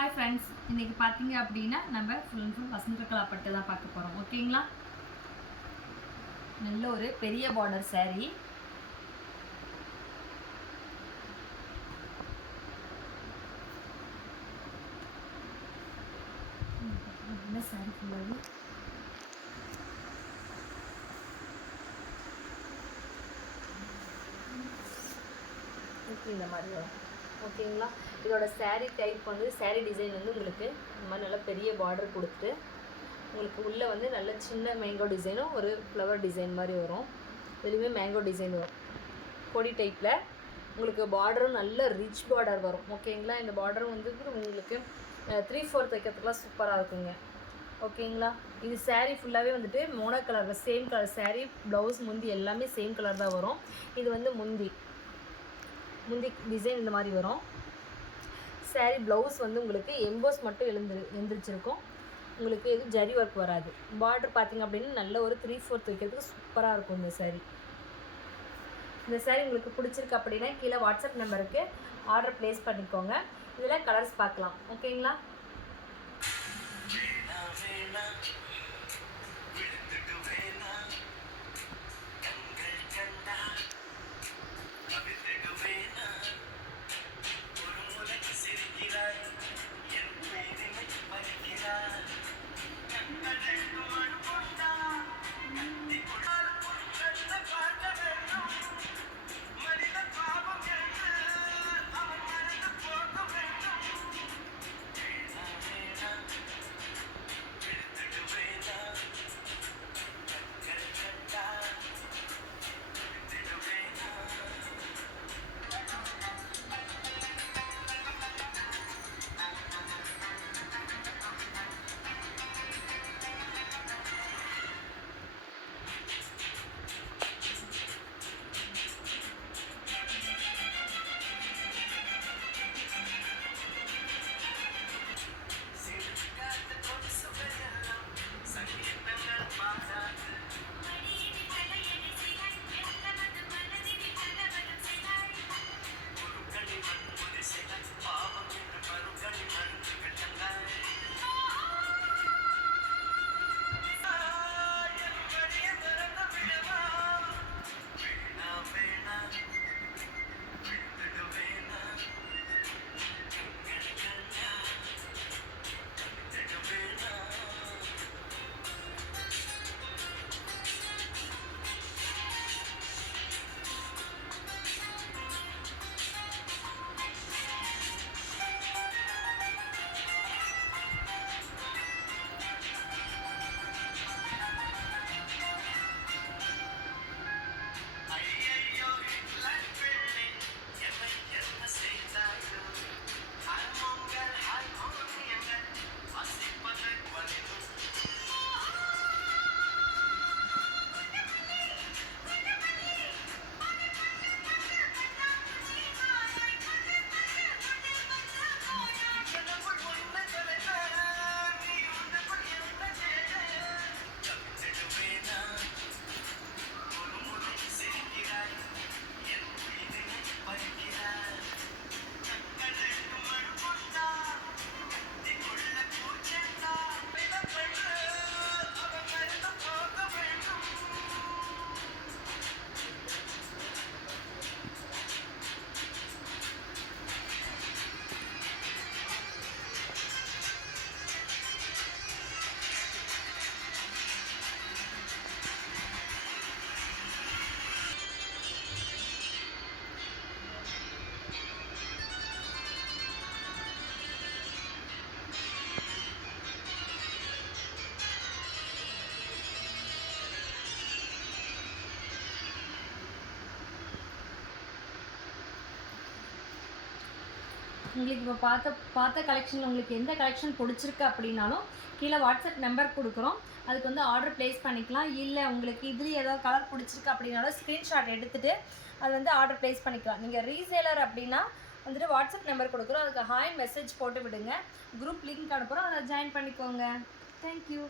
Hi friends, இன்றைக்கி பார்த்தீங்க அப்படின்னா நம்ம ஃபுல் அண்ட் ஃபுல் வசந்த கலாப்பட்டு தான் பார்க்க போகிறோம். ஓகேங்களா? நல்ல ஒரு பெரிய பார்டர் saree. என்ன saree ஃபுல்லாகவே இந்த மாதிரி வரும். ஓகேங்களா? இதோட saree டைப் வந்து saree டிசைன் வந்து உங்களுக்கு இந்த மாதிரி நல்ல பெரிய பார்டர் கொடுத்து உங்களுக்கு உள்ளே வந்து நல்ல சின்ன மேங்கோ டிசைனும் ஒரு ஃப்ளவர் டிசைன் மாதிரி வரும். இதுலேயுமே மேங்கோ டிசைன் வரும். கொடி டைப்பில் உங்களுக்கு பார்டரும் நல்ல ரிச் பார்டர் வரும். ஓகேங்களா? இந்த பார்டரும் வந்து உங்களுக்கு 3/4 தைக்கிறதுக்குலாம் சூப்பராக இருக்குங்க. ஓகேங்களா? இது saree ஃபுல்லாகவே வந்துட்டு மோனோ கலரில் சேம் கலர் saree ப்ளவுஸ் முந்தி எல்லாமே சேம் கலர் தான் வரும். இது வந்து முந்தி டிசைன் இந்த மாதிரி வரும். saree ப்ளவுஸ் வந்து உங்களுக்கு எம்போஸ் மட்டும் எழுந்திரிச்சிருக்கும். உங்களுக்கு எதுவும் ஜரி ஒர்க் வராது. பார்டர் பார்த்திங்க அப்படின்னா நல்ல ஒரு 3/4 வைக்கிறதுக்கு சூப்பராக இருக்கும் இந்த saree. இந்த saree உங்களுக்கு பிடிச்சிருக்கு அப்படின்னா கீழே வாட்ஸ்அப் நம்பருக்கு ஆர்டர் ப்ளேஸ் பண்ணிக்கோங்க. இதில் கலர்ஸ் பார்க்கலாம். ஓகேங்களா? உங்களுக்கு இப்போ பார்த்த கலெக்ஷன் உங்களுக்கு எந்த கலெக்ஷன் பிடிச்சிருக்கு அப்படின்னாலும் கீழே வாட்ஸ்அப் நம்பர் கொடுக்குறோம். அதுக்கு வந்து ஆர்டர் ப்ளேஸ் பண்ணிக்கலாம். இல்லை உங்களுக்கு இதுலேயும் ஏதாவது கலர் பிடிச்சிருக்கு அப்படின்னாலும் ஸ்க்ரீன்ஷாட் எடுத்துகிட்டு அது வந்து ஆர்டர் ப்ளேஸ் பண்ணிக்கலாம். நீங்கள் ரீசேலர் அப்படின்னா வந்துட்டு வாட்ஸ்அப் நம்பர் கொடுக்குறோம். அதுக்கு ஹாய் மெசேஜ் போட்டு விடுங்க. குரூப் லிங்க் அனுப்புகிறோம். அதை ஜாயின் பண்ணிக்கோங்க. தேங்க்யூ.